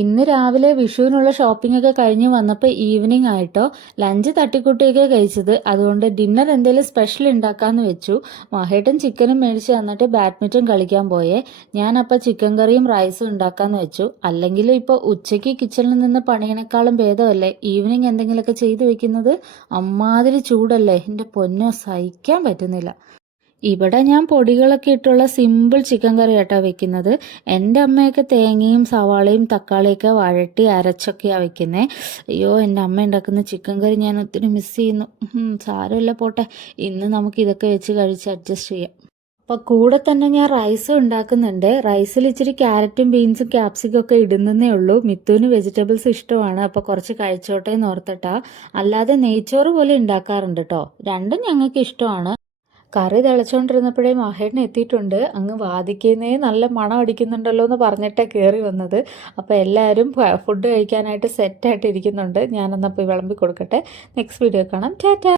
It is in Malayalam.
ഇന്ന് രാവിലെ വിഷുവിനുള്ള ഷോപ്പിംഗ് ഒക്കെ കഴിഞ്ഞ് വന്നപ്പോൾ ഈവനിങ് ആയിട്ടോ. ലഞ്ച് തട്ടിക്കൂട്ടിയൊക്കെ കഴിച്ചത്. അതുകൊണ്ട് ഡിന്നർ എന്തെങ്കിലും സ്പെഷ്യൽ ഉണ്ടാക്കാമെന്ന് വെച്ചു. മഹേട്ടൻ ചിക്കനും മേടിച്ച് തന്നിട്ട് ബാഡ്മിൻ്റൺ കളിക്കാൻ പോയേ. ഞാനപ്പോൾ ചിക്കൻ കറിയും റൈസും ഉണ്ടാക്കാമെന്ന് വെച്ചു. അല്ലെങ്കിലും ഇപ്പോൾ ഉച്ചയ്ക്ക് കിച്ചണിൽ നിന്ന് പണിയണേക്കാളും ഭേദമല്ലേ ഈവനിങ് എന്തെങ്കിലുമൊക്കെ ചെയ്തു വെക്കുന്നത്. അമ്മാതിരി ചൂടല്ലേ, എൻ്റെ പൊന്നോ സഹിക്കാൻ പറ്റുന്നില്ല. ഇവിടെ ഞാൻ പൊടികളൊക്കെ ഇട്ടുള്ള സിമ്പിൾ ചിക്കൻ കറി ആട്ടോ വെക്കുന്നത്. എൻ്റെ അമ്മയൊക്കെ തേങ്ങയും സവാളയും തക്കാളിയൊക്കെ വഴട്ടി അരച്ചൊക്കെയാണ് വെക്കുന്നത്. അയ്യോ, എൻ്റെ അമ്മ ഉണ്ടാക്കുന്ന ചിക്കൻ കറി ഞാൻ ഒത്തിരി മിസ് ചെയ്യുന്നു. സാരമില്ല, പോട്ടെ. ഇന്ന് നമുക്ക് ഇതൊക്കെ വെച്ച് കഴിച്ച് അഡ്ജസ്റ്റ് ചെയ്യാം. അപ്പോൾ കൂടെ തന്നെ ഞാൻ റൈസും ഉണ്ടാക്കുന്നുണ്ട്. റൈസിൽ ഇച്ചിരി ക്യാരറ്റും ബീൻസും ക്യാപ്സിക്കും ഒക്കെ ഇടുന്നതേ ഉള്ളൂ. മിത്തുവിന് വെജിറ്റബിൾസ് ഇഷ്ടമാണ്, അപ്പോൾ കുറച്ച് കഴിച്ചോട്ടെ എന്ന് ഓർത്തിട്ടാ. അല്ലാതെ നെയ്ച്ചോറ് പോലെ ഉണ്ടാക്കാറുണ്ട് കേട്ടോ. രണ്ടും ഞങ്ങൾക്ക് ഇഷ്ടമാണ്. കറി തിളച്ചുകൊണ്ടിരുന്നപ്പോഴേ മഹേട്ടൻ എത്തിയിട്ടുണ്ട്. അങ്ങ് വാദിക്കുന്നേ നല്ല മണം അടിക്കുന്നുണ്ടല്ലോ എന്ന് പറഞ്ഞിട്ടാണ് കയറി വന്നത്. അപ്പോൾ എല്ലാവരും ഫുഡ് കഴിക്കാനായിട്ട് സെറ്റായിട്ട് ഇരിക്കുന്നുണ്ട്. ഞാനെന്നാൽ പോയി വിളമ്പി കൊടുക്കട്ടെ. നെക്സ്റ്റ് വീഡിയോ കാണാം. ടാറ്റാ.